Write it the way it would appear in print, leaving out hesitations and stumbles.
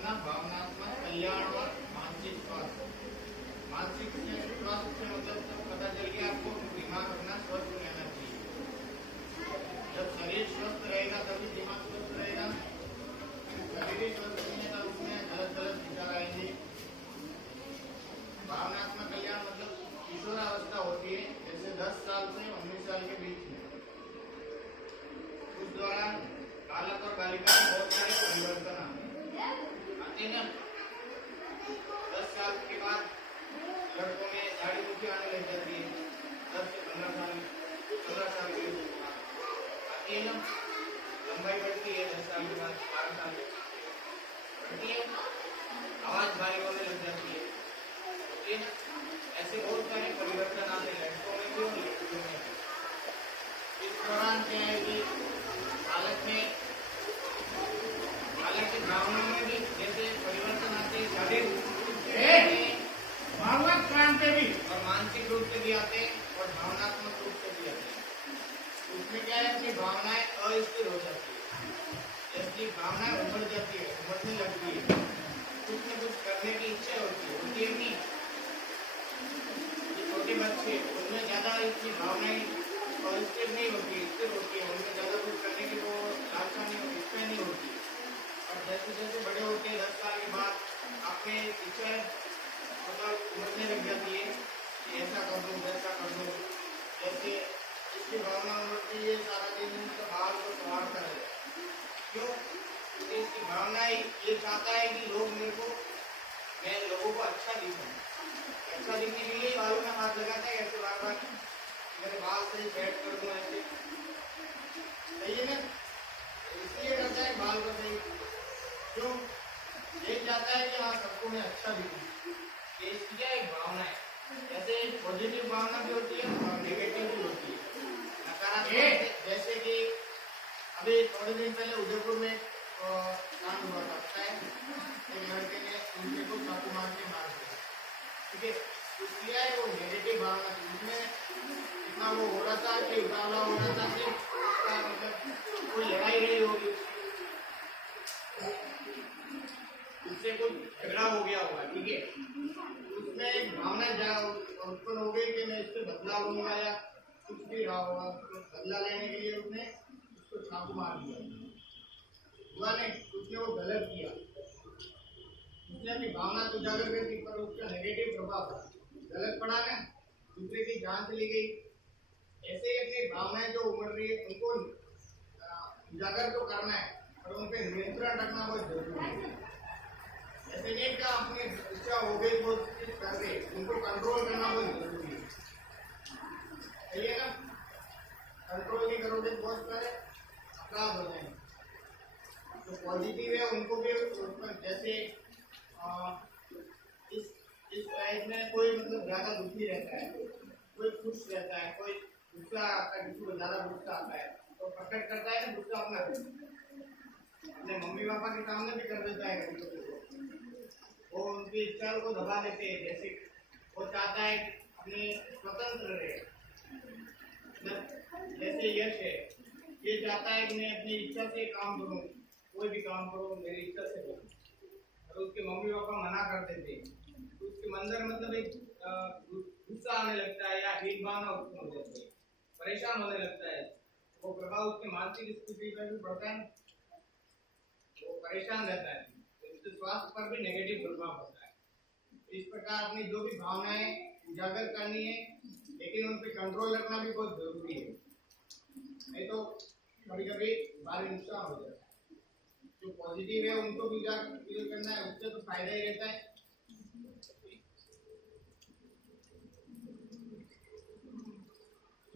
करना भावनात्मक कल्याण और मानसिक स्वास्थ्य। मानसिक स्वास्थ्य से मतलब तो पता चल गया आपको दिमाग अपना स्वस्थ रहना चाहिए। जब शरीर स्वस्थ रहेगा तभी दिमाग स्वस्थ रहेगा। शरीर ही स्वस्थ नहीं है तो उसमें गलत गलत विचार आएंगे। भावनात्मक कल्याण मतलब किशोरावस्था होती है, जैसे 10 साल से 19 साल के बीच में। उस दौरान बालक और बालिका में बहुत सारे परिवर्तन आते हैं ना। 10 साल के बाद लड़कों में दाढ़ी मूछें आने लग जाती है। 10 से 15 साल के आती है ना। लंबाई बढ़ती है 10 साल के बाद, 12 साल बढ़ती है। आवाज भारी होने लग जाती है, होती है ना। ऐसे बहुत सारे परिवर्तन आते हैं लड़कों में भी और लड़कियों में भी। इस दौरान क्या है कि बालक के भावनाओं में भी जैसे परिवर्तन आते हैं, शारीरिक भावनात्मक प्राण पे भी और मानसिक रूप से भी आते हैं और भावनात्मक रूप से भी आते हैं। उसमें क्या है, अपनी भावनाएं अस्थिर हो जाती है, जैसी भावनाएं उमड़ जाती है, उमड़ने लगती है, कुछ न कुछ करने की इच्छा होती है नहीं। छोटे बच्चे उनमें ज्यादा इतनी भावनाएं स्थिर नहीं होती, स्थिर होती है, उनमें ज्यादा कुछ करने की वो लालसा नहीं होती, इच्छा नहीं होती। और जैसे जैसे बड़े होते हैं 10 साल के बाद अपने इच्छा मतलब उमड़ने लग जाती है कि ऐसा कर दो वैसा कर दो। जैसे इसकी भावना उमड़ती है, सारा दिन बाहर को संभालता है। क्यों? क्योंकि इसकी भावना ये चाहता है कि लोग मेरे को, मैं लोगों को अच्छा दिखूं। अच्छा दिखने के लिए बालों में हाथ लगाता है, ऐसे बार बार मेरे बाल सही सेट कर दूं, ऐसे सही है ना। इसलिए करता है बाल को सही। क्यों? ये चाहता है कि हाँ सबको मैं अच्छा दिखूं। ये इसकी क्या एक भावना है। जैसे पॉजिटिव भावना भी होती है और नेगेटिव भी होती है, नकारात्मक। जैसे कि अभी थोड़े दिन पहले उदयपुर में कांड हुआ था, एक लड़के ने दूसरे को चाकू मार के मार दिया। ठीक है, इसलिए है वो नेगेटिव भावना थी। उसमें इतना वो हो रहा था कि उतावला हो रहा था कि उसका मतलब कोई लड़ाई नहीं होगी, उससे कोई झगड़ा हो गया होगा। ठीक है, उसमें एक भावना उत्पन्न हो गई कि मैं इससे बदला लूंगा या कुछ भी रहा होगा। बदला लेने के लिए उसने उसको चाकू मार दिया। हुआ नहीं, उसने वो गलत किया, उसने अपनी भावना को उजागर कर दी, पर उसका नेगेटिव प्रभाव गलत पड़ा ना, दूसरे की जान चली गई। ऐसे ही अपनी भावनाएं जो उमड़ रही है उनको उजागर तो करना है, पर उन पर नियंत्रण रखना बहुत जरूरी है। ऐसे नहीं कि अपनी इच्छा हो गई वो चीज कर दे, उनको कंट्रोल करना बहुत जरूरी है। सही है ना। कंट्रोल नहीं करोगे तो बहुत सारे अपराध हो जाएंगे। तो पॉजिटिव है उनको भी जैसे इस लाइफ में कोई मतलब ज्यादा दुखी रहता है, कोई खुश रहता है, कोई गुस्सा आता है, किसी को ज्यादा गुस्सा आता है तो प्रकट करता है ना गुस्सा अपने मम्मी पापा के सामने भी कर देता है। वो उनकी इच्छा को दबा देते हैं। जैसे वो चाहता है अपने स्वतंत्र रहे, जैसे यश है, ये चाहता है कि मैं अपनी इच्छा से काम करूं, कोई भी काम करूं मेरी इच्छा से करूं, और उसके मम्मी पापा मना कर देते हैं तो उसके अंदर मतलब एक गुस्सा आने लगता है या हीन भावना उत्पन्न हो जाती है, परेशान होने लगता है। वो प्रभाव उसके मानसिक स्थिति पर भी पड़ता है, वो परेशान रहता है, उसके स्वास्थ्य पर भी नेगेटिव प्रभाव पड़ता है। इस प्रकार अपनी जो भी भावनाएं उजागर करनी है, लेकिन उन पर कंट्रोल रखना भी बहुत जरूरी है, नहीं तो कभी कभी भारी नुकसान हो जाता है। जो पॉजिटिव है उनको भी उजागर करना है, उससे तो फायदा ही रहता है।